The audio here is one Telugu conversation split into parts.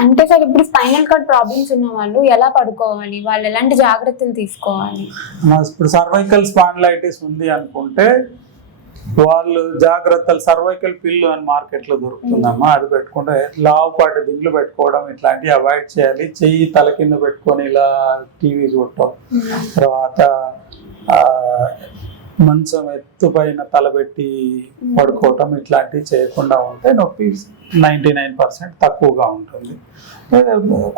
అంటే సార్ ఇప్పుడు స్పైనల్ కార్డ్ ప్రాబ్లమ్స్ ఉన్న వాళ్ళు ఎలా పడుకోవాలి, వాళ్ళు ఎలాంటి జాగ్రత్తలు తీసుకోవాలి? ఇప్పుడు సర్వైకల్ స్పాండిలైటిస్ ఉంది అనుకుంటే వాళ్ళు జాగ్రత్తలు, సర్వైకల్ పిల్లు అని మార్కెట్లో దొరుకుతుందమ్మా, అది పెట్టుకుంటే లావుపాటి దిండ్లు పెట్టుకోవడం ఇట్లాంటివి అవాయిడ్ చేయాలి. చెయ్యి తల కింద పెట్టుకొని ఇలా టీవీ చూడటం, తర్వాత మంచం ఎత్తుపైన తలబెట్టి పడుకోవటం ఇట్లాంటివి చేయకుండా ఉంటే నొప్పి 99% తక్కువగా ఉంటుంది.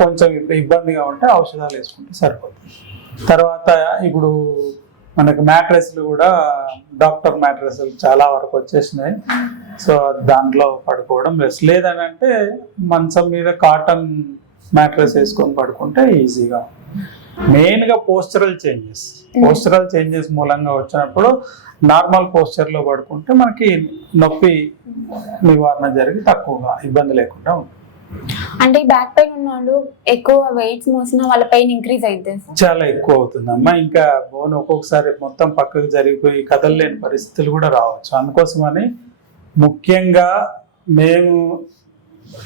కొంచెం ఇబ్బందిగా ఉంటే ఔషధాలు వేసుకుంటే సరిపోతుంది. తర్వాత ఇప్పుడు మనకి మ్యాట్రెస్లు కూడా డాక్టర్ మ్యాట్రెస్లు చాలా వరకు వచ్చేసినాయి. సో దాంట్లో పడుకోవడం బెస్ట్. లేదని అంటే మంచం మీద కాటన్ మ్యాట్రెస్ వేసుకొని పడుకుంటే ఈజీగా. మెయిన్గా పోస్చరల్ చేంజెస్ మూలంగా వచ్చినప్పుడు నార్మల్ పోస్చర్లో పడుకుంటే మనకి నొప్పి నివారణ జరిగి తక్కువగా ఇబ్బంది లేకుండా ఉంటుంది. అంటే బ్యాక్ పెయిన్ ఉన్న వాళ్ళు ఎక్కువ వెయిట్స్ మోసినా వాళ్ళ పెయిన్ ఇంక్రీజ్ అవుతుంది, చాలా ఎక్కువ అవుతుంది అమ్మా. ఇంకా బోన్ ఒక్కొక్కసారి మొత్తం పక్కకు జరిగిపోయి కదలలేని పరిస్థితులు కూడా రావచ్చు. అందుకోసమని ముఖ్యంగా మేము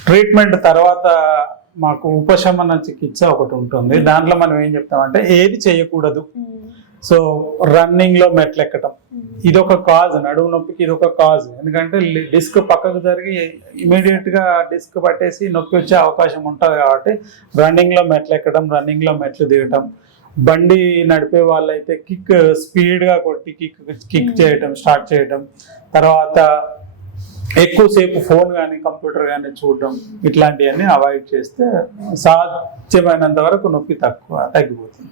ట్రీట్మెంట్ తర్వాత మాకు ఉపశమన చికిత్స ఒకటి ఉంటుంది. దాంట్లో మనం ఏం చెప్తామంటే ఏది చేయకూడదు. సో రన్నింగ్ లో మెట్లు ఎక్కటం ఇదొక కాజ్, నడుము నొప్పికి ఇదొక కాజ్. ఎందుకంటే డిస్క్ పక్కకు జరిగి ఇమీడియట్ గా డిస్క్ పట్టేసి నొప్పి వచ్చే అవకాశం ఉంటుంది. కాబట్టి రన్నింగ్ లో మెట్లు ఎక్కడం, రన్నింగ్ లో మెట్లు దిగటం, బండి నడిపే వాళ్ళైతే కిక్ స్పీడ్ గా కొట్టి కిక్ చేయటం, స్టార్ట్ చేయటం, తర్వాత ఎక్కువసేపు ఫోన్ కానీ కంప్యూటర్ కానీ చూడడం, ఇట్లాంటివన్నీ అవాయిడ్ చేస్తే సాధ్యమైనంత వరకు నొప్పి తగ్గిపోతుంది.